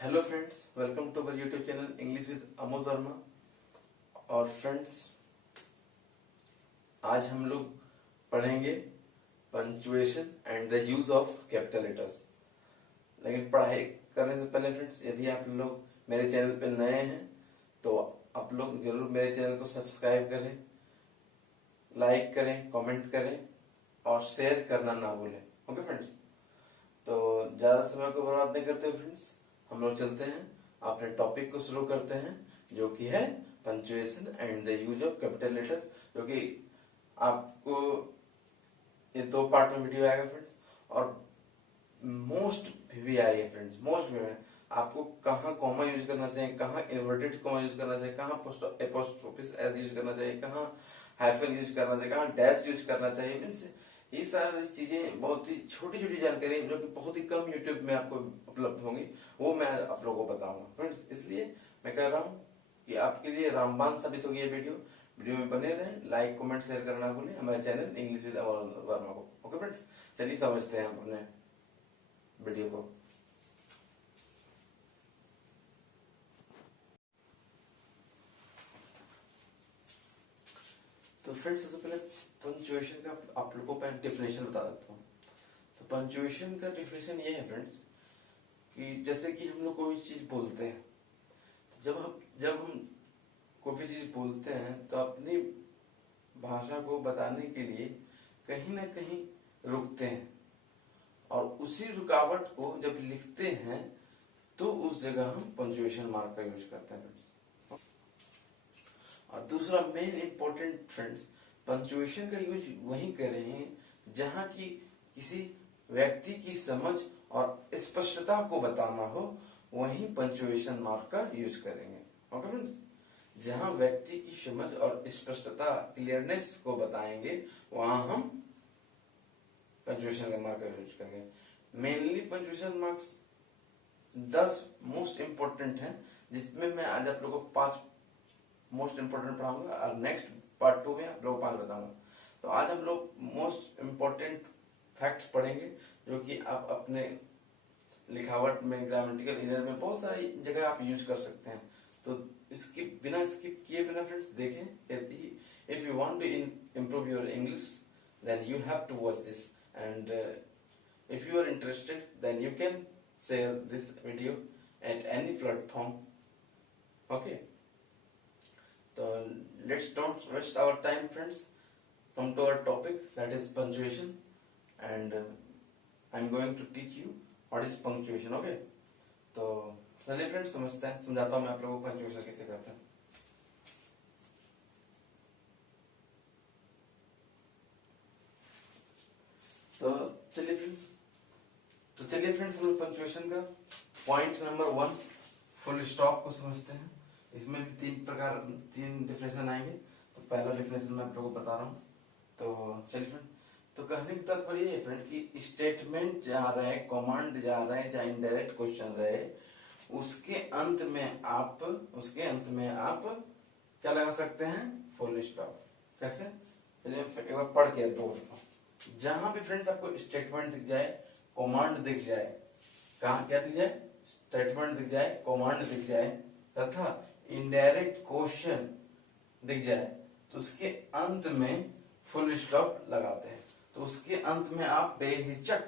Hello friends, welcome to our YouTube channel English with Amol Varma. और friends, आज हम लोग पढ़ेंगे punctuation and the use of capital letters. लेकिन पढ़ाई करने से पहले फ्रेंड्स, यदि आप लोग मेरे चैनल पे नए हैं तो आप लोग जरूर मेरे चैनल को सब्सक्राइब करें, लाइक करें, कमेंट करें और शेयर करना ना भूलें। ओके फ्रेंड्स, तो ज्यादा समय को बर्बाद नहीं करते फ्रेंड्स, हम लोग चलते हैं अपने टॉपिक को शुरू करते हैं, जो कि है punctuation and the use of capital letters. जो कि आपको ये 2 पार्ट में वीडियो आएगा फ्रेंड्स, और मोस्ट भी आएगा फ्रेंड्स। मोस्ट भी आपको कहाँ कॉमा यूज करना चाहिए, कहाँ इन्वर्टेड कॉमा यूज करना चाहिए, कहाँ अपोस्ट्रोफिस एस यूज करना चाहिए, कहाँ हाइफन यूज करना चाहिए, कहाँ डैश यूज करना चाहिए। मीन्स ये सारी चीजें बहुत ही छोटी छोटी जानकारी जो कि बहुत ही कम यूट्यूब में आपको उपलब्ध होंगी, वो मैं आप लोगों को बताऊंगा फ्रेंड्स। इसलिए मैं कह रहा हूँ कि आपके लिए रामबाण साबित होगी ये वीडियो में बने रहें, लाइक कमेंट शेयर करना ना भूलें हमारे channel English with Amol Verma को। ओके फ्रेंड्स, चलिए समझते हैं हम अपने वीडियो को। तो फ्रेंड्स, सबसे पहले पंक्चुएशन का आप लोगों को डेफिनेशन बता देता हूँ। तो पंक्चुएशन का डेफिनेशन ये है फ्रेंड्स कि जैसे कि हम लोग कोई चीज बोलते हैं, तो जब हम कोई भी चीज बोलते हैं तो अपनी भाषा को बताने के लिए कहीं ना कहीं रुकते हैं, और उसी रुकावट को जब लिखते हैं तो उस जगह हम पंक्चुएशन मार्क का यूज करते हैं फ्रेंड्स। और दूसरा मेन इंपॉर्टेंट फ्रेंड्स, पंक्चुएशन का यूज वहीं कर रहे हैं जहां की किसी व्यक्ति की समझ और स्पष्टता को बताना हो, वहीं पंक्चुएशन मार्क का यूज करेंगे। ओके फ्रेंड्स, जहां व्यक्ति की समझ और स्पष्टता, क्लियरनेस को बताएंगे, वहां हम पंक्चुएशन का मार्क का यूज करेंगे। Mainly punctuation marks 10 most important हैं, जिसमें मैं आज आप लोगों को 5 मोस्ट इंपोर्टेंट पढ़ाऊंगा और नेक्स्ट पार्ट 2 में आप लोगों को 5 बताऊंगा। तो आज हम लोग मोस्ट इंपोर्टेंट फैक्ट्स पढ़ेंगे, जो कि आप अपने लिखावट में, ग्रामेटिकल एरर में बहुत सारी जगह आप यूज कर सकते हैं। तो बिना स्किप किए बिना फ्रेंड्स देखें। If you want to improve your English, then you have to watch this, and if you are interested, then you can share this video at any platform. Okay, so let's don't waste our time friends, come to our topic, that is punctuation, and I'm going to teach you what is punctuation. Okay, तो चलिए friends समझाता हूँ मैं आप लोगों को punctuation कैसे करते हैं। तो चलिए फ्रेंड्स हम लोग पंक्चुएशन का पॉइंट नंबर 1 फुल स्टॉप को समझते हैं। इसमें भी 3 डिफिनेशन आएंगे। तो पहला डिफिनेशन मैं आप लोगों को बता रहा हूँ। तो चलिए फ्रेंड, तो कहने की तात्पर्य ये है फ्रेंड कि स्टेटमेंट जहाँ रहे, कमांड जहाँ रहे, जहाँ इनडायरेक्ट क्वेश्चन रहे, उसके अंत में आप क्या लगा सकते हैं? Full stop. कैसे? चलिए एक बार पढ़ के दो। जहां भी फ्रेंड्स आपको स्टेटमेंट दिख जाए, कमांड दिख जाए, कहा क्या दिख जाए? स्टेटमेंट दिख जाए, कमांड दिख जाए तथा इनडायरेक्ट क्वेश्चन दिख जाए, तो उसके अंत में फुल स्टॉप लगाते हैं। तो उसके अंत में आप बेहिचक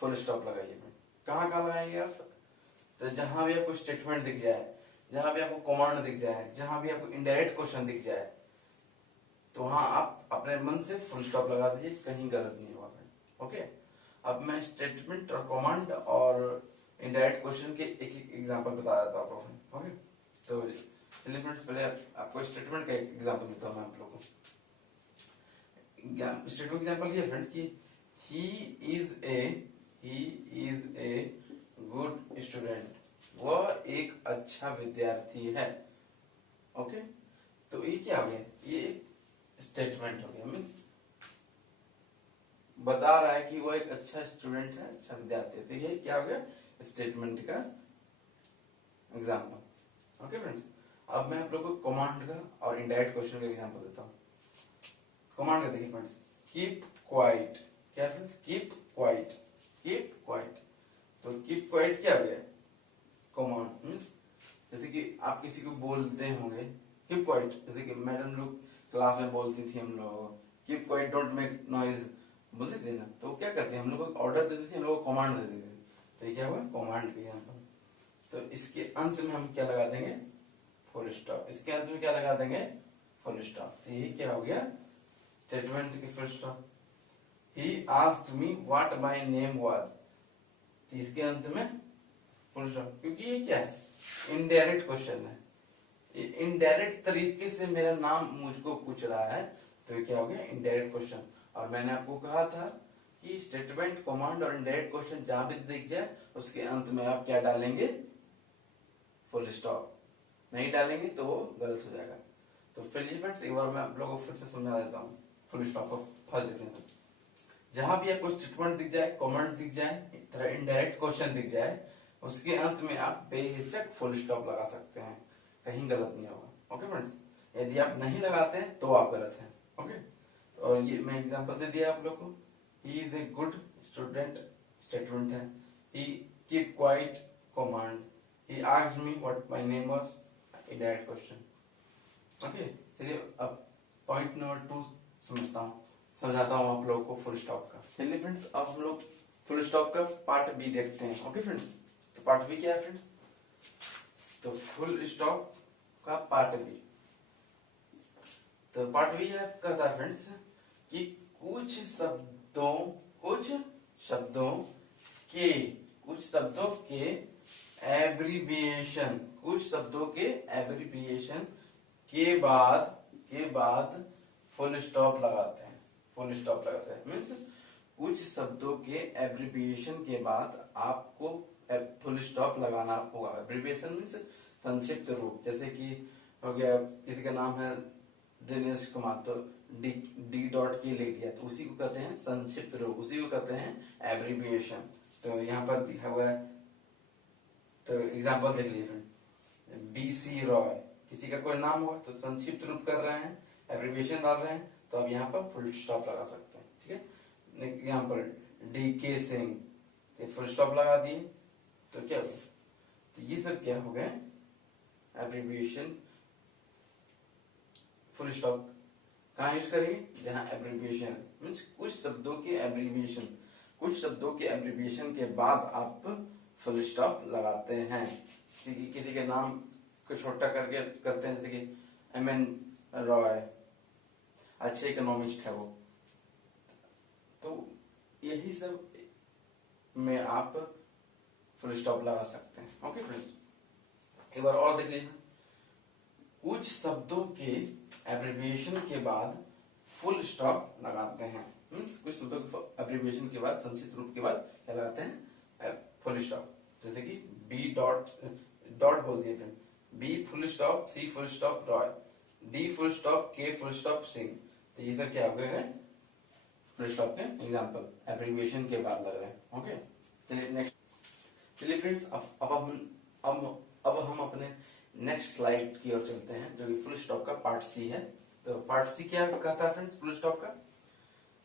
फुल स्टॉप लगाइए। कहाँ लगाएंगे आप? तो जहां भी आपको स्टेटमेंट दिख जाए, जहां भी आपको कमांड दिख जाए, जहां भी आपको इनडायरेक्ट क्वेश्चन दिख जाए, तो वहां आप अपने मन से फुल स्टॉप लगा दीजिए, कहीं गलत नहीं होगा। ओके, अब मैं स्टेटमेंट और कमांड और इनडायरेक्ट क्वेश्चन के एक एक एग्जांपल बता देता हूँ आपको। ओके, तो चलिए फ्रेंड्स, पहले आपको स्टेटमेंट का एक एग्जांपल देता हूँ मैं आप लोगों को। स्टेटमेंट एग्जांपल ये फ्रेंड्स कि ही इज ए गुड स्टूडेंट, वह एक अच्छा विद्यार्थी है। ओके, तो ये क्या हो गया? ये एक स्टेटमेंट हो गया। मीन्स बता रहा है कि वो एक अच्छा स्टूडेंट है, अच्छा विद्यार्थी है। तो ये क्या हो गया? स्टेटमेंट का एग्जांपल। ओके फ्रेंड्स, अब मैं आप लोगों को कमांड का और इनडायरेक्ट क्वेश्चन का एग्जांपल देता हूँ। कमांड का देखिए फ्रेंड्स, कीप क्वाइट। क्या फ्रेंड्स? Keep quiet. तो कीप क्वाइट क्या हो गया? कमांड। मीन्स जैसे कि आप किसी को बोलते होंगे कीप क्वाइट, जैसे कि मैडम लोग क्लास में बोलती थी हम लोग keep quiet don't make noise बोलती थी ना, तो क्या करते हैं हम लोग को ऑर्डर देती थी, हम लोग को कमांड देती थी। तो ये क्या हुआ कमांड के यहाँ पर। तो इसके अंत में हम क्या लगा देंगे फुल स्टॉप, इसके अंत में क्या लगा देंगे फुल स्टॉप। तो ये क्या हो गया स्टेटमेंट की full stop. He asked me what my name was, तो इसके अंत में फुल स्टॉप, क्योंकि ये क्या है इनडायरेक्ट क्वेश्चन है, इनडायरेक्ट तरीके से मेरा नाम मुझको पूछ रहा है, तो ये क्या हो गया इनडायरेक्ट क्वेश्चन। और मैंने आपको कहा था कि स्टेटमेंट कमांड और इनडायरेक्ट क्वेश्चन जहां भी दिख जाए उसके अंत में आप क्या डालेंगे फुल स्टॉप, नहीं डालेंगे तो वो गलत हो जाएगा। तो चलिए फ्रेंड्स एक बार मैं आप लोगों को फिर से समझा देता हूँ फुल स्टॉप का फर्स्ट डिफरेंस। जहां भी आपको स्टेटमेंट दिख जाए, कमेंट दिख जाए, इनडायरेक्ट क्वेश्चन दिख जाए, उसके अंत में आप बेहिचक फुल स्टॉप लगा सकते हैं, कहीं गलत नहीं होगा। ओके फ्रेंड्स, यदि आप नहीं लगाते हैं तो आप गलत हैं। ओके, और ये मैं एग्जांपल दे दिया आप लोग को। He is a good student statement है, he keep quiet command, he asked me what my name was indirect question. Okay, चलिए अब पॉइंट नंबर 2 समझाता हूँ आप लोगों को फुल स्टॉप का। चलिए फ्रेंड्स अब हम लोग फुल स्टॉप का पार्ट बी देखते हैं। ओके फ्रेंड्स, तो पार्ट बी क्या है फ्रेंड्स, तो फुल स्टॉप का पार्ट बी। तो पार्ट बी कहता है फ्रेंड्स कि कुछ शब्दों के एब्रीविएशन, कुछ शब्दों के एब्रीविएशन के बाद फुल स्टॉप लगाते हैं। फुल स्टॉप लगाते हैं मीन्स कुछ शब्दों के एब्रीविएशन के बाद आपको फुल स्टॉप लगाना होगा। एब्रीविएशन मीन्स संक्षिप्त रूप, जैसे कि हो गया किसी का नाम है दिनेश कुमार, तो डी डॉट के लिख दिया, तो उसी को कहते हैं संक्षिप्त रूप, उसी को कहते हैं एब्रीविएशन। तो यहाँ पर दिखा हुआ है, तो एग्जाम्पल देख लीजिए BC रॉय, किसी का कोई नाम होगा तो संक्षिप्त रूप कर रहे हैं, एब्रीविएशन डाल रहे हैं, तो अब यहाँ पर फुल स्टॉप लगा सकते हैं। ठीक है, example DK Singh, full stop लगा दिए तो क्या हो गया, तो ये सब क्या हो गए एब्रीविएशन। फुल स्टॉप कहाँ यूज करेंगे जहां एब्रीविएशन मीन्स कुछ शब्दों के एब्रीविएशन, कुछ शब्दों के एब्रीविएशन के बाद आप फुल स्टॉप लगाते हैं। किसी के नाम को छोटा करके करते हैं, जैसे कि MN रॉय, अच्छे इकोनॉमिस्ट है वो, तो यही सब में आप फुल स्टॉप लगा सकते हैं। ओके फ्रेंड्स, एक बार और देख लीजिए, कुछ शब्दों के एब्रीविएशन के बाद फुल स्टॉप लगाते हैं मीन्स कुछ शब्दों के एब्रीविएशन के बाद संक्षिप्त रूप के बाद क्या लगाते हैं फुल स्टॉप, जैसे कि B डॉट बोल दिए friend, B full stop C full stop Roy, D full stop K full stop Singh, तो ये सब क्या हो गए हैं फुल स्टॉप के एग्जांपल एब्रीविएशन के बाद लग रहे हैं। ओके, चलिए नेक्स्ट। चलिए फ्रेंड्स अब हम अपने नेक्स्ट स्लाइड की ओर चलते हैं, जो कि फुल स्टॉप का पार्ट C है। तो पार्ट C क्या कहता है फ्रेंड्स फुल स्टॉप का,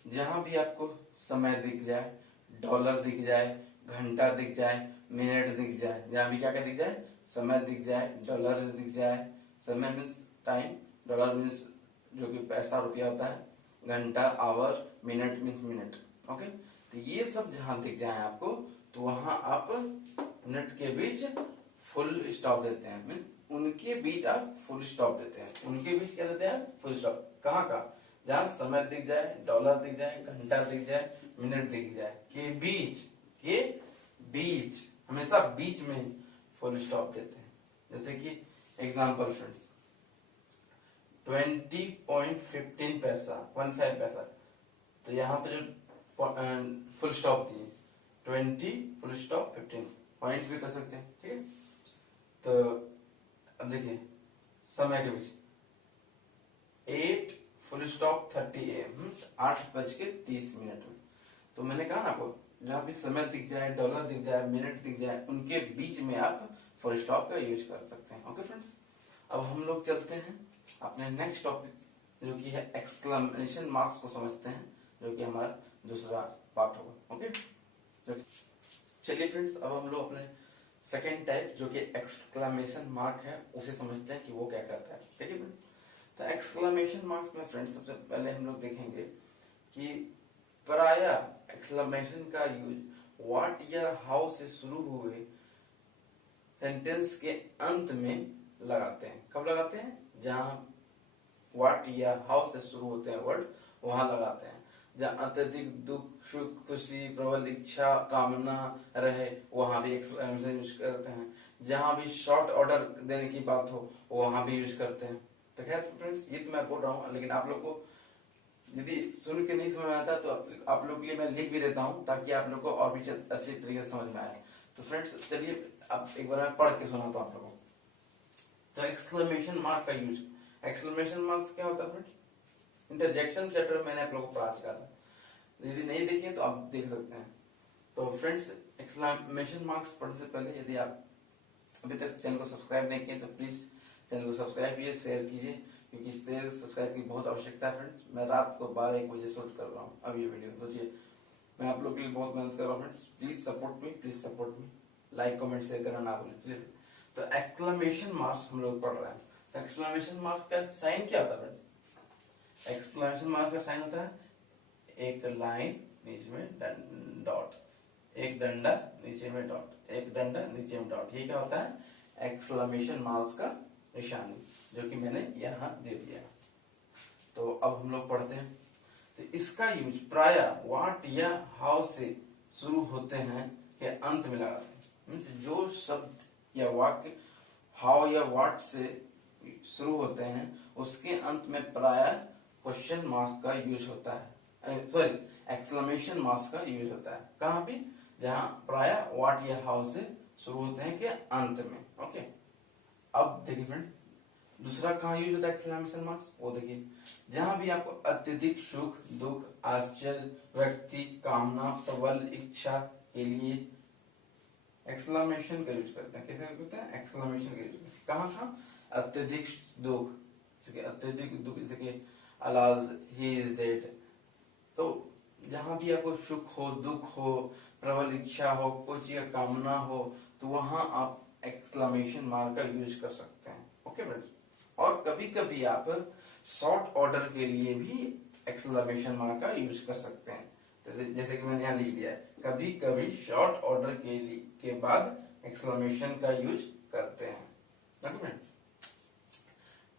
जहां भी आपको समय दिख जाए, डॉलर दिख जाए, घंटा दिख जाए, मिनट दिख जाए, जहां भी क्या क्या दिख जाए, समय दिख जाए, डॉलर दिख जाए, समय मीन्स टाइम, डॉलर मीन्स जो कि पैसा रुपया होता है, घंटा hour, minute means minute. Okay, तो ये सब जहां दिख जाए आपको, तो वहां आप मिनट के बीच फुल स्टॉप देते हैं, मीन उनके बीच आप फुल स्टॉप देते हैं, उनके बीच क्या देते हैं फुल स्टॉप। कहाँ का, जहां समय दिख जाए, डॉलर दिख जाए, घंटा दिख जाए, मिनट दिख जाए, के बीच हमेशा बीच में फुल स्टॉप देते हैं। जैसे कि एग्जांपल फ्रेंड्स 20.15 पैसा, 15 पैसा, तो यहाँ पे जो फुल स्टॉप दिए 20 फुल स्टॉप 15 पॉइंट भी कर सकते हैं। ठीक है, तो अब देखिए समय के बीच 8 फुल स्टॉप 30 AM 8:30 में, तो मैंने कहा ना आपको जहां भी समय दिख जाए, डॉलर दिख जाए, मिनट दिख जाए, उनके बीच में आप फुल स्टॉप का यूज कर सकते हैं। ओके फ्रेंड्स, अब हम लोग चलते हैं अपने नेक्स्ट टॉपिक जो कि है एक्सक्लेमेशन मार्क्स को समझते हैं, जो कि हमारा दूसरा पार्ट होगा। ओके, चलिए फ्रेंड्स अब हम लोग अपने सेकेंड टाइप जो कि एक्सक्लेमेशन मार्क है उसे समझते हैं कि वो क्या करता है। ठीक है फ्रेंड, तो एक्सक्लेमेशन मार्क्स में फ्रेंड सबसे पहले हम लोग देखेंगे कि प्राय एक्सक्लेमेशन का यूज व्हाट या हाउ से शुरू हुए सेंटेंस के अंत में लगाते हैं। कब लगाते हैं? जहां व्हाट या हाउ से शुरू होते हैं वर्ड वहां लगाते हैं। जहां अत्यधिक दुख, सुख, खुशी, प्रबल इच्छा, कामना रहे वहां भी एक्सक्लेमेशन यूज करते हैं। जहां भी शॉर्ट ऑर्डर देने की बात हो वहां भी यूज करते हैं। तो खैर फ्रेंड्स, ये तो मैं बोल रहा हूँ, लेकिन आप लोग को यदि सुन के नहीं समझ में आता तो आप लोग के लिए मैं लिख भी देता हूँ ताकि आप लोग को और भी अच्छे तरीके से समझ में आए। तो फ्रेंड्स चलिए अब एक बार मैं पढ़ के सुनाता हूँ आप लोगों को। तो एक्सक्लेमेशन मार्क का यूज, एक्सक्लेमेशन मार्क्स क्या होता है फ्रेंड्स? इंटरजेक्शन चैप्टर मैंने आप लोगों को पढ़ा चुका था, यदि नहीं देखे तो आप देख सकते हैं। तो फ्रेंड्स, एक्सक्लेमेशन मार्क्स पढ़ने से पहले यदि आप अभी तक चैनल को सब्सक्राइब नहीं किए तो प्लीज चैनल को सब्सक्राइब कीजिए, शेयर कीजिए, क्योंकि शेयर सब्सक्राइब की बहुत आवश्यकता है फ्रेंड्स। मैं रात को 12-1 बजे शूट कर रहा हूँ अब ये वीडियो, सोचिए मैं आप लोग के लिए बहुत मेहनत कर रहा हूँ friends. Please support me, please support me, like comment share करना ना भूलें। चलिए, तो एक्सक्लेमेशन मार्क्स हम लोग पढ़ रहे हैं। तो एक्सक्लेमेशन मार्क्स का साइन क्या होता है फ्रेंड्स? एक्सक्लेमेशन मार्क्स का साइन होता है एक लाइन नीचे में डॉट, एक डंडा नीचे में डॉट, एक डंडा नीचे में डॉट। ये क्या होता है? एक्सक्लेमेशन मार्क्स का निशानी, जो कि मैंने यहाँ दे दिया। तो अब हम लोग पढ़ते हैं। तो इसका यूज प्राय व्हाट या हाउ से शुरू होते हैं के अंत में लगाते हैं। मीन्स जो शब्द या वाक्य हाउ या व्हाट से शुरू होते हैं उसके अंत में प्राय क्वेश्चन मार्क का यूज होता है, सॉरी एक्सक्लेमेशन मार्क्स का यूज होता है। कहाँ पे? जहां प्राय व्हाट या हाउ से शुरू होते हैं के अंत में। ओके, अब देखिए फ्रेंड, दूसरा कहाँ यूज होता है एक्सक्लेमेशन मार्क्स, वो देखिए जहां भी आपको अत्यधिक सुख, दुख, आश्चर्य, व्यक्ति, कामना, प्रबल इच्छा के लिए एक्सक्लेमेशन का यूज करते हैं। कैसे करते हैं? एक्सक्लेमेशन का यूज करते हैं। कहाँ? अत्यधिक दुख, अत्यधिक दुख जैसे कि अलाज ही इज डेड। तो जहां भी आपको सुख हो, दुख हो, प्रबल इच्छा हो, कोई चीज का कामना हो, तो वहां आप एक्सक्लेमेशन मार्क का यूज कर सकते हैं। ओके फ्रेंड्स, और कभी कभी आप शॉर्ट ऑर्डर के लिए भी एक्सक्लेमेशन मार्क का यूज कर सकते हैं। तो जैसे कि मैंने यहाँ लिख दिया है, कभी कभी शॉर्ट ऑर्डर के बाद एक्सक्लेमेशन का यूज करते हैं। ओके फ्रेंड,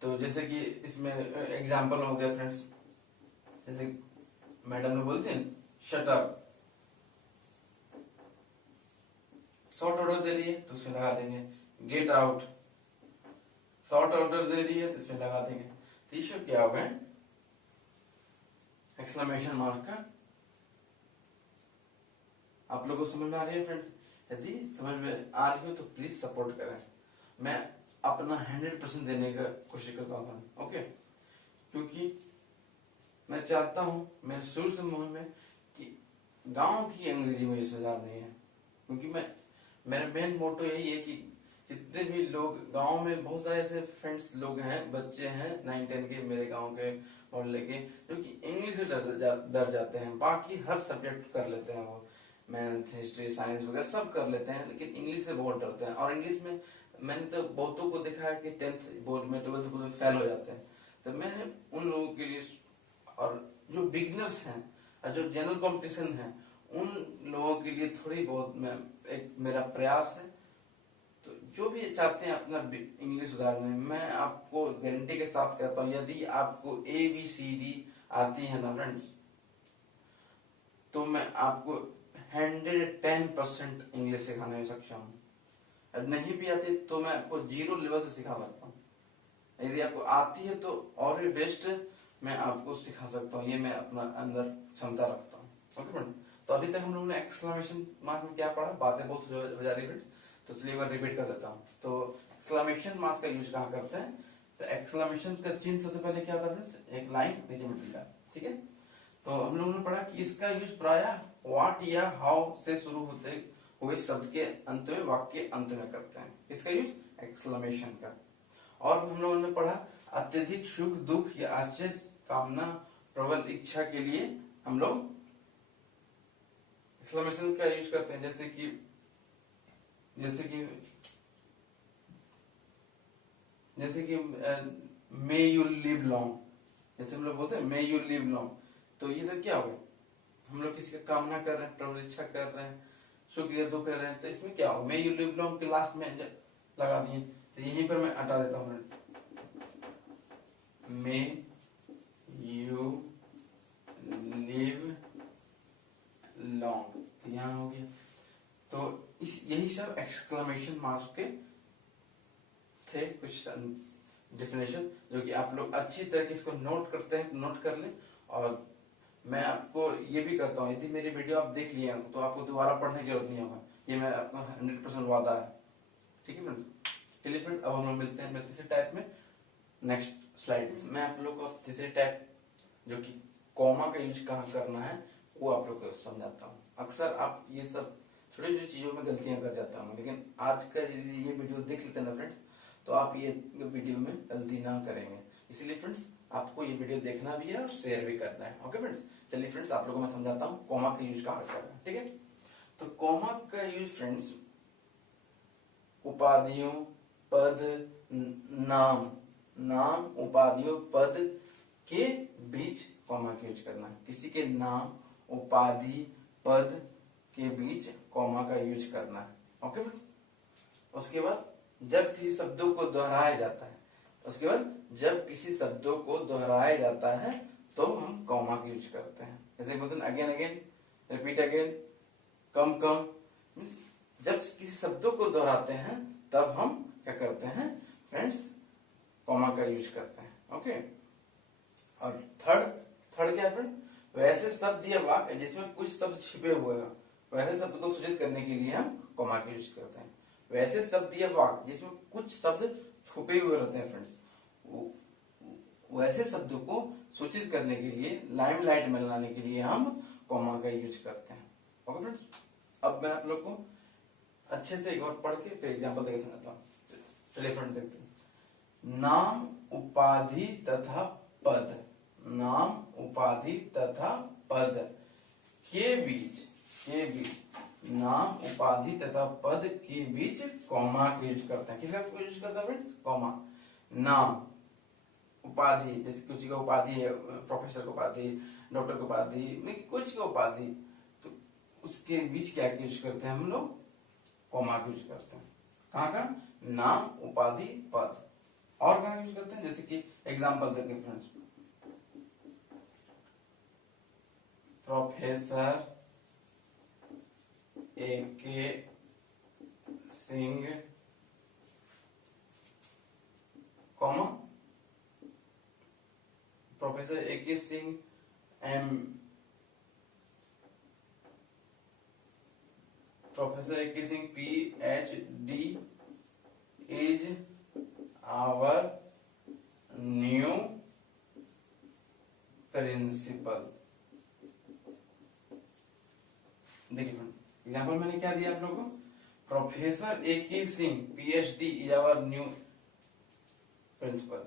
तो जैसे कि इसमें एग्जांपल हो गया फ्रेंड्स, जैसे मैडम ने बोलते हैं शट अप, शॉर्ट ऑर्डर दे रही है तो उसमें लगा देंगे गेट आउट, शॉर्ट ऑर्डर दे रही है तो इसमें लगा देंगे। तो ये सब क्या हो गए? एक्सक्लेमेशन मार्क का। आप लोगों को समझ में आ रही है फ्रेंड्स? यदि समझ में आ रही हो तो प्लीज सपोर्ट करें, मैं अपना 100% देने का कोशिश करता हूँ। ओके, क्योंकि मैं चाहता हूँ, मैं शुरू से मुंह में कि गांव की अंग्रेजी मुझे सुधारनी है, क्योंकि मेरा मेन मोटो यही है कि जितने भी लोग गांव में, बहुत सारे ऐसे फ्रेंड्स लोग हैं, बच्चे हैं 9-10 के मेरे गांव के मोहल्ले के, जो कि इंग्लिश से डर जाते हैं। बाकी हर सब्जेक्ट कर लेते हैं, वो मैथ, हिस्ट्री, साइंस वगैरह सब कर लेते हैं, लेकिन इंग्लिश से बहुत डरते हैं। और इंग्लिश में मैंने तो बहुतों को देखा है कि 10th बोर्ड में, 12th बोर्ड में फेल हो जाते हैं। तो मैंने उन लोगों के लिए, और जो बिगनर्स हैं और जो जनरल कंपटीशन है, उन लोगों के लिए थोड़ी बहुत एक मेरा प्रयास है। तो जो भी चाहते हैं अपना इंग्लिश सुधारने, मैं आपको गारंटी के साथ कहता हूँ, यदि आपको ABCD आती है ना फ्रेंड्स, तो मैं आपको 110% इंग्लिश सिखाने में सक्षम हूँ। अब नहीं भी आती तो मैं आपको 0 लेवल से सिखा सकता हूँ। यदि आपको आती है तो और भी बेस्ट मैं आपको सिखा सकता हूँ, ये मैं अपना अंदर क्षमता रखता हूँ। ओके मैडम, तो अभी तक हम लोगों ने एक्सक्लेमेशन मार्क में क्या पढ़ा, बातें बहुत हो जा रही है, तो चलिए मैं रिपीट कर देता हूँ। तो एक्सक्लेमेशन मार्क का यूज कहाँ करते हैं? तो एक्सक्लेमेशन का चिन्ह सबसे पहले क्या होता है? एक लाइन नीचे में टिका, ठीक है। तो हम लोगों ने पढ़ा कि इसका यूज प्राय व्हाट या हाउ से शुरू होते हुए शब्द के अंत में, वाक्य के अंत में करते हैं। इसका यूज एक्सक्लेमेशन का। और हम लोगों ने पढ़ा अत्यधिक सुख, दुख या आश्चर्य, कामना, प्रबल इच्छा के लिए हम लोग एक्सक्लेमेशन का यूज करते हैं। जैसे कि जैसे कि मे यू लिव लॉन्ग, जैसे हम लोग बोलते हैं मे यू लिव लॉन्ग, तो ये सब क्या हो, हम लोग किसी का कामना कर रहे हैं, प्रभु इच्छा कर रहे हैं, सुख या दुख कर रहे हैं, तो इसमें क्या हो, मे यू लिव लॉन्ग के लास्ट में लगा दिए, तो यहीं पर मैं हटा देता हूँ, मे यू लिव लॉन्ग, तो यहाँ हो गया। तो यही सब एक्सक्लेमेशन मार्क के थे कुछ डेफिनेशन, जो कि आप लोग अच्छी तरह से इसको नोट करते हैं, नोट कर लें। और मैं आपको ये भी कहता हूँ, यदि मेरी वीडियो आप देख लिए तो आपको दोबारा पढ़ने की जरूरत नहीं होगा, ये मैं आपको 100% वादा है। ठीक है फ्रेंड्स, चलिए फ्रेंड, अब हम लोग मिलते हैं तीसरे टाइप में नेक्स्ट स्लाइड में। आप लोग को तीसरे टाइप जो कि कॉमा का यूज कहाँ करना है वो आप लोग को समझाता हूँ। अक्सर आप ये सब छोटी छोटी चीजों में गलतियां कर जाता हूँ, लेकिन आज का यदि ये वीडियो देख लेते हैं ना फ्रेंड्स, तो आप ये वीडियो में गलती ना करेंगे। इसलिए फ्रेंड्स आपको ये वीडियो देखना भी है और शेयर भी करना है। ओके फ्रेंड्स, चलिए फ्रेंड्स आप लोगों को मैं समझाता हूँ कॉमा का यूज कहाँ करना है। ठीक है, तो कॉमा का यूज फ्रेंड्स उपाधियों, पद, नाम, नाम, उपाधियों, पद के बीच कॉमा का यूज करना है। किसी के नाम, उपाधि, पद के बीच कॉमा का यूज करना है। ओके फ्रेंड्स, उसके बाद जब किसी शब्दों को दोहराया जाता है, उसके बाद जब किसी शब्दों को दोहराया जाता है तो हम कॉमा का यूज करते हैं। जैसे बोलते हैं अगेन अगेन, रिपीट अगेन, कम कम, जब किसी शब्दों को दोहराते हैं तब हम क्या करते हैं फ्रेंड्स, कॉमा का यूज करते हैं। ओके, और थर्ड क्या है फ्रेंड, वैसे शब्द या वाक्य जिसमें कुछ शब्द छिपे हुए हैं, वैसे शब्द को सूचित करने के लिए हम कॉमा का यूज करते हैं। वैसे शब्द या वाक्य जिसमें कुछ शब्द छुपे हुए रहते हैं फ्रेंड्स, वैसे शब्दों को सूचित करने के लिए, लाइमलाइट में लाने के लिए हम कॉमा का यूज करते हैं। ओके फ्रेंड्स, अब मैं आप लोग को अच्छे से एक बार पढ़ के फिर एग्जांपल देकर समझाता हूँ। चलिए फ्रेंड देखते हैं। नाम, उपाधि तथा पद, नाम, उपाधि तथा पद के बीच नाम, उपाधि तथा पद के बीच कॉमा का यूज करते हैं। किसका यूज करते हैं फ्रेंड्स, कॉमा। नाम, उपाधि, जैसे कुछ का उपाधि है, प्रोफेसर की उपाधि, डॉक्टर की उपाधि, कुछ का उपाधि, तो उसके बीच क्या यूज करते हैं हम लोग, कॉमा का यूज करते हैं। कहाँ का, नाम, उपाधि, पद। और कहाँ यूज करते हैं, जैसे कि एग्जांपल देखें friends, professor A.K. Singh, comma, professor A.K. Singh professor A.K. Singh PhD is our new principal. देखिए एग्जाम्पल मैंने क्या दिया आप लोगों को, professor A.K. Singh PhD is our new principal.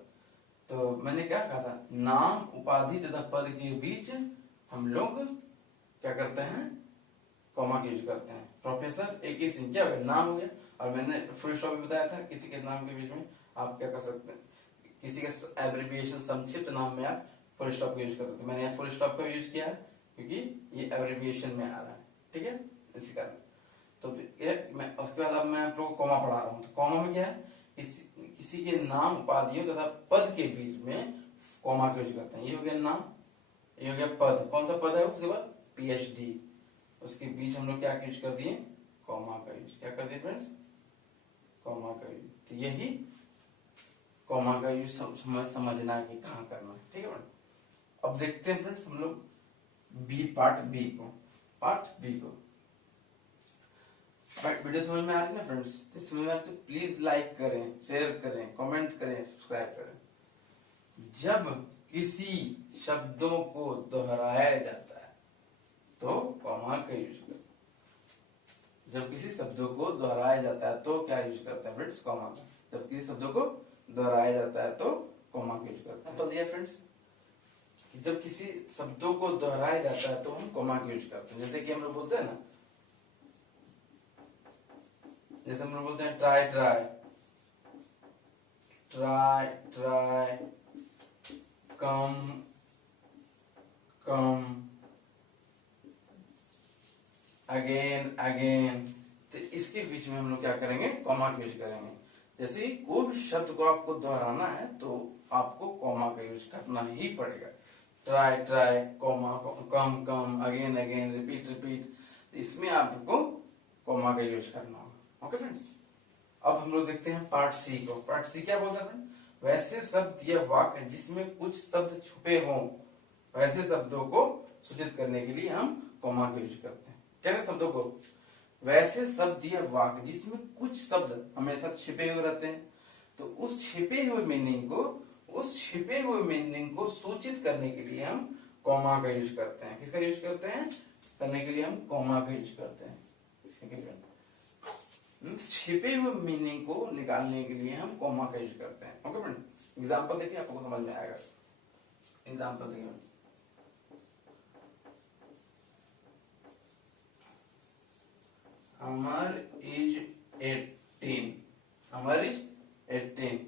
तो मैंने क्या कहा था, नाम, उपाधि तथा पद के बीच हम लोग क्या करते हैं, कॉमा का यूज करते हैं। Professor A.K. सिंह क्या हो गया, नाम हो गया, और मैंने फुल स्टॉप भी बताया था, किसी के नाम के बीच में आप क्या कर सकते हैं, किसी का एब्रिविएशन, संक्षिप्त नाम में आप फुल स्टॉप का यूज कर सकते हैं। मैंने यहाँ फुल स्टॉप का यूज किया है क्योंकि ये एब्रिविएशन में आ रहा है। ठीक है, इसी कारण। तो मैं उसके बाद अब मैं आप लोगों को कॉमा पढ़ा रहा हूँ। तो कॉमा में क्या है, किसी के नाम, उपाधियों तथा पद के बीच में कॉमा का यूज करते हैं। ये हो गया नाम, ये हो गया पद, कौन सा पद है, उसके बाद PhD, उसके बीच हम लोग क्या यूज कर दिए, कॉमा का यूज। क्या कर दिए फ्रेंड्स, कॉमा का यूज। तो यही कॉमा का यूज समझना है कि कहाँ करना है। ठीक है फ्रेंड, अब देखते हैं फ्रेंड्स हम लोग पार्ट बी को। वीडियो समझ में आ रही है ना फ्रेंड्स, समझ में आती है तो प्लीज लाइक करें, शेयर करें, कमेंट करें, सब्सक्राइब करें। जब किसी शब्दों को दोहराया जाता है तो कॉमा का यूज करें। जब किसी शब्दों को दोहराया जाता है तो क्या यूज करते हैं फ्रेंड्स, कॉमा का। जब किसी शब्दों को दोहराया जाता है तो कॉमा का यूज करते हैं। तो दिया फ्रेंड्स, जब किसी शब्दों को दोहराया जाता है तो हम कॉमा का यूज करते हैं। जैसे कि हम लोग बोलते हैं ना, जैसे हम लोग बोलते हैं ट्राई ट्राई, ट्राई ट्राई, कम कम, अगेन अगेन। तो इसके बीच में हम लोग क्या करेंगे, कॉमा का यूज करेंगे। जैसे कोई भी शब्द को आपको दोहराना है तो आपको कॉमा का यूज करना ही पड़ेगा। ट्राई ट्राई, कॉमा, कम कम, अगेन अगेन, रिपीट रिपीट, इसमें आपको कॉमा का यूज करना होगा। ओके फ्रेंड्स, अब हम लोग देखते हैं पार्ट सी को। पार्ट सी क्या बोलता है? वैसे शब्द या वाक्य जिसमें कुछ शब्द छुपे हों, वैसे शब्दों को सूचित करने के लिए हम कॉमा का यूज करते हैं। कैसे शब्दों को? वैसे शब्द या वाक्य जिसमें कुछ शब्द हमेशा छिपे हुए रहते हैं, तो उस छिपे हुए मीनिंग को सूचित करने के लिए हम कॉमा का यूज करते हैं। किसका यूज करते हैं? करने के लिए हम कॉमा का यूज करते हैं। छिपे हुए मीनिंग को निकालने के लिए हम कॉमा का यूज करते हैं। ओके फ्रेंड, एग्जांपल देखिए, आपको समझ में आएगा। एग्जांपल देखिए, Amar is 18, Amar is 18,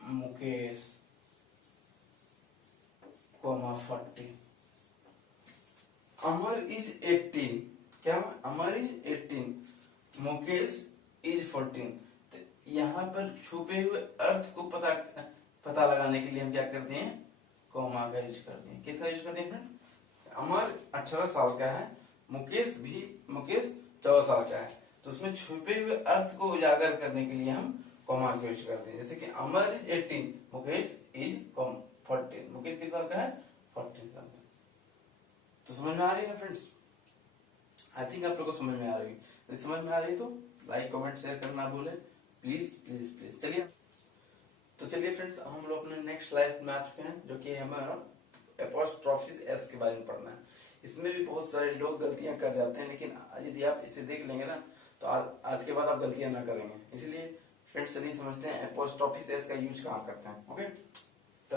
Mukesh, comma 40। Amar is 18, क्या? Amar is 18, Mukesh is 14। तो यहाँ पर छुपे हुए अर्थ को पता लगाने के लिए हम क्या करते हैं? कॉमा का यूज करते हैं। किसका यूज करते हैं? अमर 18 साल का है, मुकेश 14 साल का है, तो उसमें छुपे हुए अर्थ को उजागर करने के लिए हम कॉमा का यूज करते हैं। जैसे कि अमर इज 18, मुकेश इज 14। मुकेश किस साल का है? 14 साल का। तो समझ में आ रही है फ्रेंड्स? आई थिंक आप लोग को समझ में आ रही है। यदि समझ में आ रही है तो लाइक कमेंट शेयर करना भूले, प्लीज प्लीज प्लीज। चलिए, तो चलिए फ्रेंड्स, हम लोग अपने नेक्स्ट स्लाइड में आ चुके हैं, जो कि हमारा एपोस्ट्रोफी एस के बारे में पढ़ना है। इसमें भी बहुत सारे लोग गलतियां कर जाते हैं, लेकिन यदि आप इसे देख लेंगे ना तो आज के बाद आप गलतियां ना करेंगे। इसलिए फ्रेंड्स चलिए समझते हैं एपोस्ट्रोफी एस का यूज कहाँ करते हैं। ओके, तो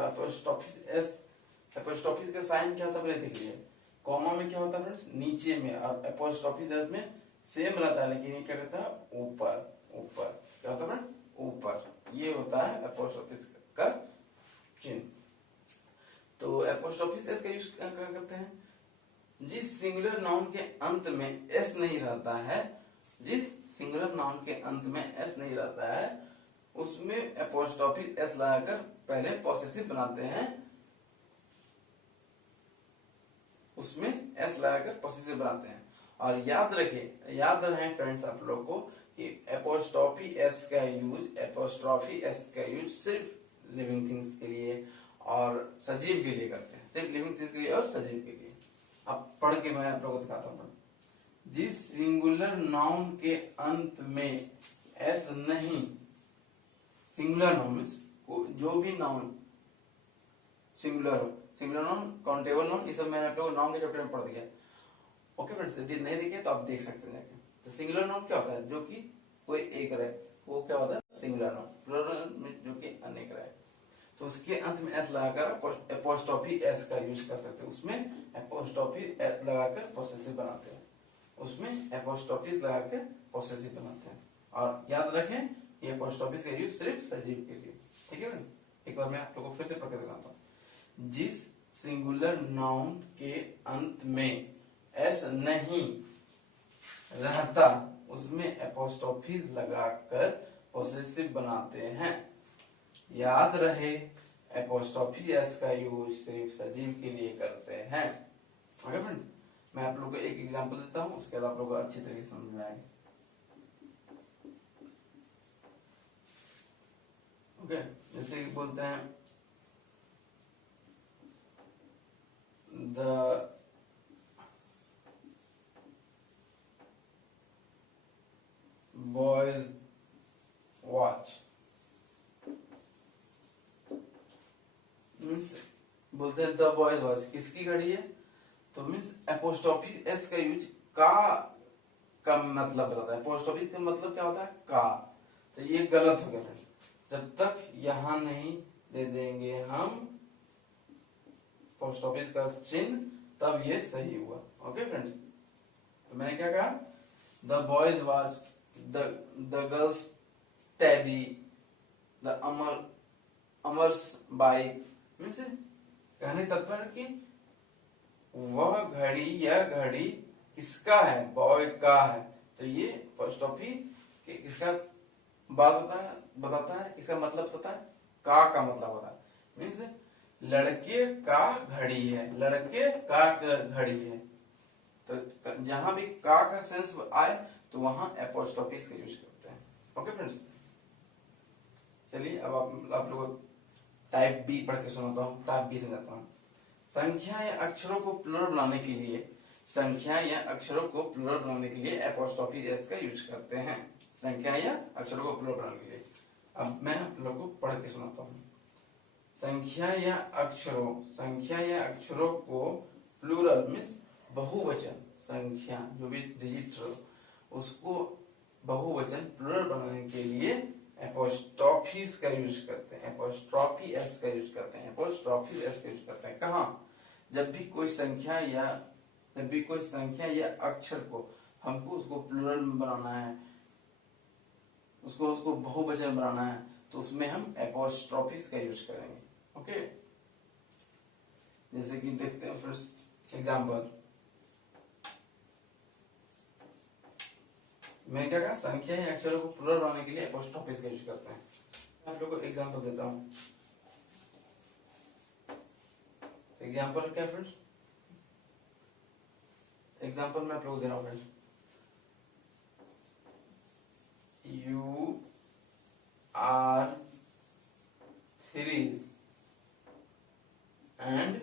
एपोस्ट्रोफी का साइन क्या होता है देख लीजिए। कॉमा में क्या होता है फ्रेंड्स? नीचे में, और एपोस्ट्रोफी एस में सेम रहता है, लेकिन ये क्या कहता है? ऊपर। ऊपर क्या होता है? ऊपर। ये होता है एपोस्ट्रोफी का चिन्ह। तो एपोस्ट्रोफी एस का यूज क्या करते हैं? जिस सिंगुलर नाउन के अंत में एस नहीं रहता है, जिस सिंगुलर नाउन के अंत में एस नहीं रहता है, उसमें एपोस्ट्रोफी एस लगाकर पहले पॉसेसिव बनाते हैं, उसमें एस लगाकर पॉसेसिव बनाते हैं। और याद रहे फ्रेंड्स आप लोग को कि एपोस्ट्रोफी एस का यूज सिर्फ लिविंग थिंग्स के लिए और सजीव के लिए करते हैं। सिर्फ लिविंग थिंग्स के लिए और सजीव के लिए। अब पढ़ के मैं आप लोगों को दिखाता हूँ। जिस सिंगुलर नाउन के अंत में एस नहीं, सिंगुलर नाउन जो भी नाउन सिंगुलर हो, सिंगुलर नाउन, काउंटेबल नाउन, ये सब मैंने आप लोगों को नाउन के चैप्टर में पढ़ दिया। ओके फ्रेंड्स, यदि नहीं देखे तो आप देख सकते हैं जाके। तो सिंगुलर नाउन क्या होता है? जो कि कोई एक रहे, वो क्या होता है? Singular noun. प्लुरल में जो कि अनेक रहे, तो उसके अंत में एस लगाकर एपोस्ट्रोफी एस का यूज कर सकते हैं। उसमें एपोस्ट्रोफी एस लगाकर पॉसेसिव बनाते हैं, उसमें एपोस्ट्रोफी लगाकर पॉसेसिव बनाते हैं। और याद रखें ये एपोस्ट्रोफी का यूज सिर्फ सजीव के लिए। ठीक है ना? एक बार मैं आप लोगों को फिर से पढ़ के दिखाता हूँ। जिस सिंगुलर नाउन के अंत में एस नहीं रहता, उसमें एपोस्ट्रोफीज लगाकर पॉसेसिव बनाते हैं। याद रहे एपोस्ट्रोफी एस का यूज सिर्फ सजीव के लिए करते हैं। ओके फ्रेंड्स, मैं आप लोगों को एक एग्जांपल देता हूं, उसके बाद आप लोगों को अच्छी तरीके से समझ में आएगा। ओके, जैसे बोलते हैं द बॉयज वॉच, मीन्स बोलते हैं द बॉयज वॉच, किसकी घड़ी है? तो मीन्स एपोस्ट्रोफी एस का यूज का मतलब बताता है। एपोस्ट्रोफी का मतलब क्या होता है? का। तो ये गलत हो गया फ्रेंड। जब तक यहां नहीं दे देंगे हम एपोस्ट्रोफी का चिन्ह, तब ये सही हुआ। ओके फ्रेंड्स, तो मैंने क्या कहा, the boys watch, the girls teddy, the अमर्स bike, means कहने तात्पर्य कि वह घड़ी, यह घड़ी किसका है, बॉय का है। तो ये अपोस्ट्रोफी किसका बात बताता है, इसका मतलब बताता है, का मतलब होता है, मीन्स लड़के का घड़ी है, लड़के का घड़ी है। तो जहां भी का सेंस आए तो वहां एपोस्ट्रोफी का यूज करते हैं। ओके फ्रेंड्स, चलिए अब आप लोग टाइप बी पढ़ के सुनाता हूँ, टाइप बी समझाता हूँ। संख्या या अक्षरों को प्लुरल बनाने के लिए, संख्या या अक्षरों को प्लुरल बनाने के लिए एपोस्ट्रोफी एस का यूज करते हैं। संख्या या अक्षरों को प्लुरल बनाने के लिए, अब मैं आप लोगों को पढ़ के सुनाता हूँ। संख्या या अक्षरों को प्लुरल मीन्स बहुवचन, संख्या जो भी डिजिट उसको बहुवचन प्लुरल बनाने के लिए एपोस्ट्रोफीज का यूज करते हैं, एपोस्ट्रोफी एस का यूज करते हैं, एपोस्ट्रोफी एस का यूज करते हैं। कहाँ, जब भी कोई संख्या या अक्षर को हमको उसको प्लुरल में बनाना है, उसको बहुवचन बनाना है, तो उसमें हम एपोस्ट्रोफीज का यूज करेंगे। ओके, जैसे कि देखते हैं फर्स्ट एग्जांपल, मैं क्या कहा, संख्या या अक्षरों को प्लुरल बनाने के लिए एपोस्ट्रोफीज का यूज करते हैं। आप लोगों को एग्जांपल देता हूं। एग्जांपल क्या फ्रेंड्स, एग्जांपल मैं आप लोगों को दे रहा हूं friends, you are threes and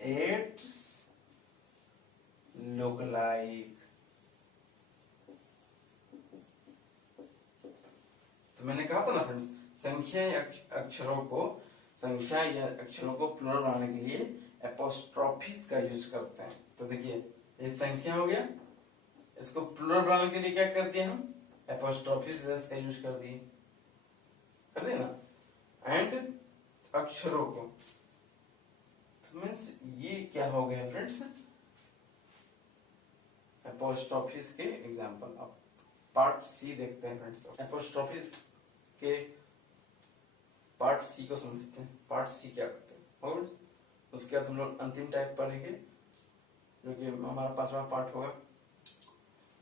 8 look like। तो मैंने कहा था ना फ्रेंड्स, संख्या या अक्षरों को प्लुरल बनाने के लिए एपोस्ट्रोफीज का यूज करते हैं। तो देखिए ये संख्या हो गया, इसको प्लुरल बनाने के लिए क्या करते हैं हम, एपोस्ट्रोफीज का यूज कर दिए ना। एंड अक्षरों को, मीन्स ये क्या हो गया फ्रेंड्स, एपोस्ट्रोफीज के एग्जांपल। अब पार्ट सी देखते हैं फ्रेंड्स, एपोस्ट्रोफीज के पार्ट सी को समझते हैं। पार्ट सी क्या करते हैं, और उसके बाद हम लोग अंतिम टाइप पढ़ेंगे, जो कि हमारा 5वां पार्ट होगा,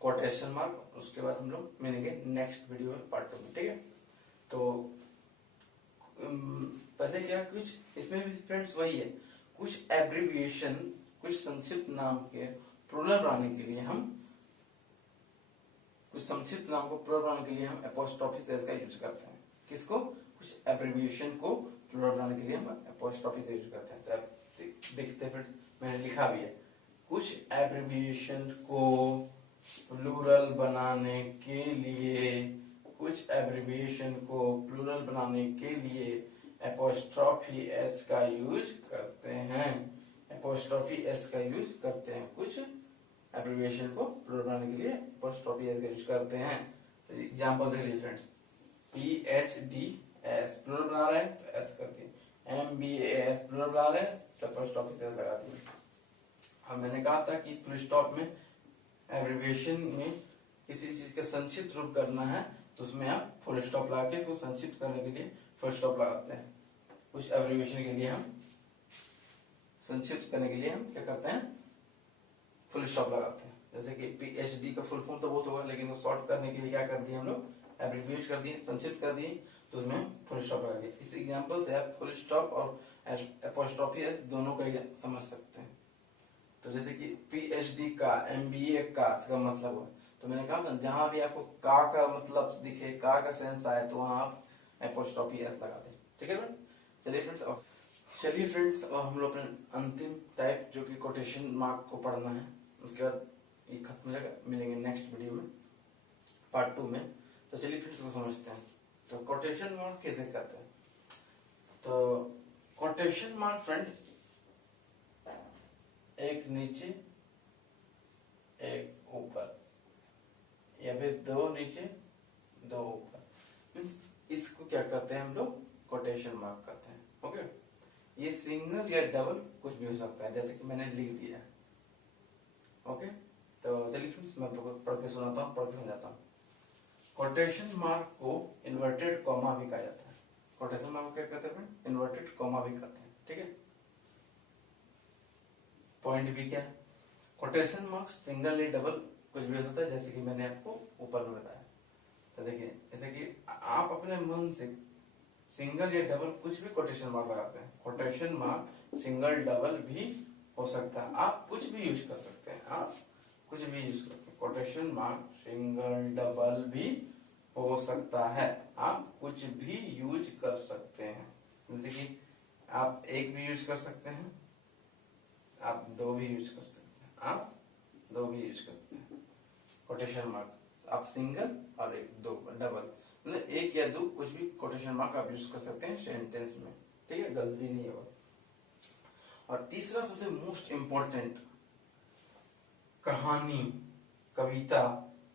कोटेशन मार्क। उसके बाद हम लोग मिलेंगे नेक्स्ट वीडियो में, पार्ट 2 में, ठीक है। तो पहले क्या, कुछ इसमें भी फ्रेंड्स वही है, कुछ एब्रिविएशन, कुछ संक्षिप्त नाम के प्लुरल बनाने के लिए हम, कुछ संक्षिप्त नाम को प्लुरल बनाने के लिए हम एपोस्ट्रोफीज एस का यूज करते हैं। किसको, कुछ एब्रिविएशन को प्लुरल बनाने के लिए हम एपोस्ट्रोफीज यूज करते हैं। तो देखते हैं फ्रेंड्स, मैंने लिखा भी है, कुछ एब्रिविएशन को प्लुरल बनाने के लिए, कुछ एब्रिविएशन को प्लुरल बनाने के लिए एपोस्ट्रोफी एस का यूज करते हैं, एपोस्ट्रोफी एस का यूज करते हैं। कुछ एब्रिविएशन को प्लुरल बनाने के लिए एपोस्ट्रोफी एस का यूज करते हैं। तो एग्जांपल देख लीजिए फ्रेंड्स, PHDS प्लुरल बना रहे हैं तो एस कर दिए, MBAS प्लुरल बना रहे हैं तो एपोस्ट्रोफी एस लगा दिए। अब मैंने कहा था कि फुल स्टॉप में, एब्रिविएशन में किसी चीज का संक्षिप्त रूप करना है तो उसमें आप फुल स्टॉप लगा के इसको संक्षिप्त करने के लिए फुल स्टॉप लगाते हैं। कुछ एब्रिविएशन के लिए हम, संक्षिप्त करने के लिए हम क्या करते हैं, फुल स्टॉप लगाते हैं। जैसे कि PhD का फुल फॉर्म तो बहुत होगा, लेकिन वो शॉर्ट करने के लिए क्या कर दिए हम लोग, एब्रिविएट कर दिए, संक्षिप्त कर दिए, तो उसमें फुल स्टॉप लगा दिए। इस एग्जांपल से आप फुल स्टॉप और एपोस्ट्रोफी एस दोनों का समझ सकते हैं। तो जैसे कि PhD का, MBA का, इसका मतलब हुआ, तो मैंने कहा था जहां भी आपको का मतलब दिखे, का सेंस आए, तो वहां आप एपोस्ट्रोफी एस लगा दें, ठीक है फ्रेंड। चलिए फ्रेंड्स, अब हम लोग अपने अंतिम टाइप जो कि कोटेशन मार्क को पढ़ना है, उसके बाद ये खत्म हो जाएगा, मिलेंगे नेक्स्ट वीडियो में, पार्ट 2 में। तो चलिए फ्रेंड्स को समझते हैं। तो कोटेशन मार्क कैसे करते हैं, तो कोटेशन मार्क फ्रेंड, एक नीचे एक ऊपर, या फिर दो नीचे दो ऊपर, मीन्स इसको क्या करते हैं हम लोग, कोटेशन मार्क करते हैं। ओके, ये सिंगल या डबल कुछ भी हो सकता है, जैसे कि मैंने लिख दिया। ओके, तो चलिए फ्रेंड्स मैं आपको पढ़ के सुनाता हूँ, पढ़ के समझाता हूँ। कोटेशन मार्क को इन्वर्टेड कॉमा भी कहा जाता है। कोटेशन मार्क को क्या कहते हैं? इन्वर्टेड कॉमा भी कहते हैं। ठीक है, पॉइंट भी क्या है? कोटेशन मार्क्स सिंगल या डबल कुछ भी हो सकता है, जैसे कि मैंने आपको ऊपर में बताया। तो देखिए, जैसे कि आप अपने मन से सिंगल या डबल कुछ भी कोटेशन मार्क लगाते हैं। कोटेशन मार्क सिंगल डबल भी हो सकता है, आप कुछ भी यूज कर सकते हैं, आप कुछ भी यूज करते हैं। कोटेशन मार्क सिंगल डबल भी हो सकता है, आप कुछ भी यूज कर सकते हैं। देखिए, आप एक भी यूज कर सकते हैं, आप दो भी यूज कर सकते हैं, आप दो भी यूज कर सकते हैं। कोटेशन मार्क आप सिंगल और एक दो डबल, मतलब एक या दो कुछ भी कोटेशन मार्क आप यूज कर सकते हैं सेंटेंस में। ठीक है, गलती नहीं है। और तीसरा सबसे मोस्ट इंपॉर्टेंट, कहानी, कविता,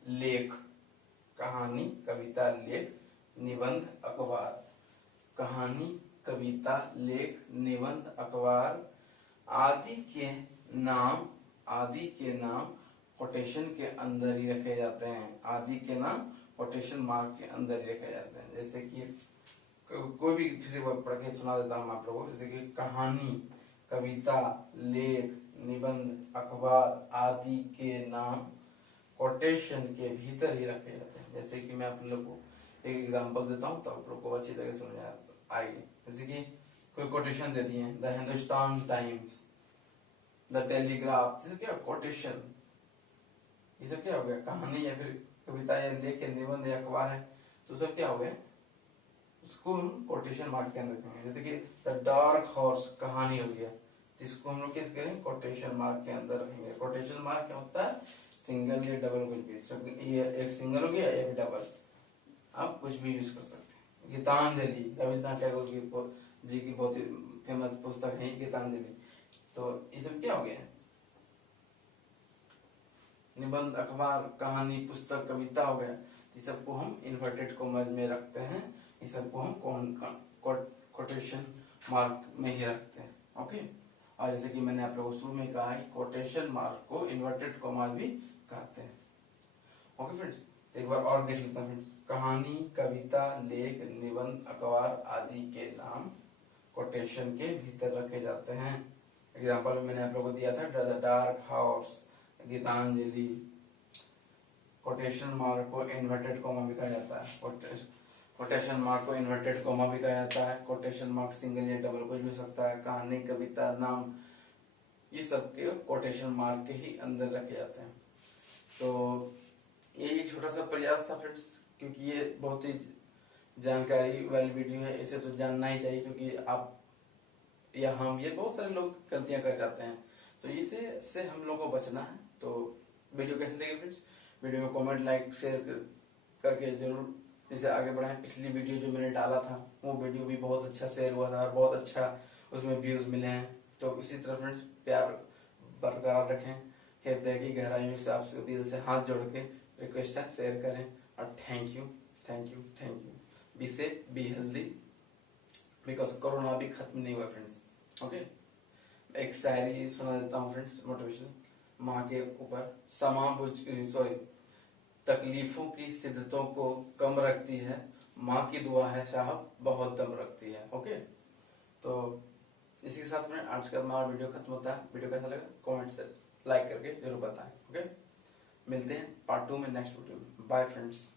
लेख। कहानी, कविता, लेख, निबंध, अखबार। कहानी, कविता, लेख, निबंध, अखबार आदि के नाम, आदि के नाम कोटेशन के अंदर ही रखे जाते हैं। आदि के नाम कोटेशन मार्क के अंदर ही रखे जाते हैं। जैसे कि कोई भी फिर पढ़ के सुना देता हूँ आप लोगों को। जैसे कि कहानी, कविता, लेख, निबंध, अखबार आदि के नाम कोटेशन के भीतर ही रखे जाते हैं। जैसे कि मैं आप लोग को एक एग्जांपल देता हूँ तो आप लोग को अच्छी तरह से समझ आएगी। जैसे कि कोई कोटेशन दे दिए, the Hindustan times, the telegraph, जैसे क्या कोटेशन, ये सब क्या हो गया? कहानी या फिर कविता या लेख या निबंध या अखबार है, तो सब क्या हो गया? उसको हम कोटेशन मार्क के अंदर रखेंगे। जैसे कि द डार्क हॉर्स कहानी हो गया, इसको हम लोग किस करेंगे? कोटेशन मार्क के अंदर रखेंगे। कोटेशन मार्क क्या होता है? सिंगल या डबल कुछ भी, ये एक सिंगल हो गया, एक डबल, आप कुछ भी यूज कर सकते हैं। गीतांजलि, रविन्द्रनाथ टैगोर जी की बहुत ही फेमस पुस्तक है गीतांजलि। तो ये सब क्या हो गया? निबंध, अखबार, कहानी, पुस्तक, कविता हो गया। ये सबको हम इन्वर्टेड कॉमर्स में रखते हैं, ये सबको हम कोटेशन मार्क में ही रखते हैं। ओके, और जैसे कि मैंने आप लोगों को शुरू में कहा है, कोटेशन मार्क को इन्वर्टेड कॉमर्स भी कहते हैं। ओके फ्रेंड्स, एक बार और देख लेते हैं। कहानी, कविता, लेख, निबंध, अखबार आदि के नाम कोटेशन के भीतर रखे जाते हैं। एग्जाम्पल में मैंने आप लोगों को दिया था, the dark house, Gitanjali. Quotation mark को इन्वर्टेड कॉमा भी कहा जाता है। कोटेशन मार्क को इन्वर्टेड कॉमा भी कहा जाता है। कोटेशन मार्क सिंगल या डबल कुछ भी हो सकता है। कहानी, कविता, नाम, ये सब के कोटेशन मार्क के ही अंदर रखे जाते हैं। तो ये एक छोटा सा प्रयास था फ्रेंड्स, क्योंकि ये बहुत ही जानकारी वाली वीडियो है, इसे तो जानना ही चाहिए, क्योंकि आप या हम, ये बहुत सारे लोग गलतियां कर जाते हैं, तो इसे से हम लोग को बचना है। तो वीडियो कैसे लगी फ्रेंड्स? वीडियो में कमेंट, लाइक, शेयर करके जरूर इसे आगे बढ़ाएं। पिछली वीडियो जो मैंने डाला था वो वीडियो भी बहुत अच्छा शेयर हुआ था और बहुत अच्छा उसमें व्यूज मिले हैं। तो इसी तरह फ्रेंड्स प्यार बरकरार रखें। हृदय की गहराइयों से आपसे दिल से हाथ जोड़ के रिक्वेस्ट है, शेयर करें। और thank you, thank you, thank you. Be safe, be healthy, because corona भी खत्म नहीं हुआ फ्रेंड्स। ओके, एक शायरी सुना देता हूँ फ्रेंड्स, मोटिवेशन। माँ के ऊपर, तकलीफों की शिद्दतों को कम रखती है, माँ की दुआ है साहब बहुत दम रखती है। ओके, तो इसी के साथ में आज का हमारा वीडियो खत्म होता है। वीडियो कैसा लगा कमेंट से लाइक करके जरूर बताएं। ओके, मिलते हैं पार्ट 2 में नेक्स्ट वीडियो में। Bye friends.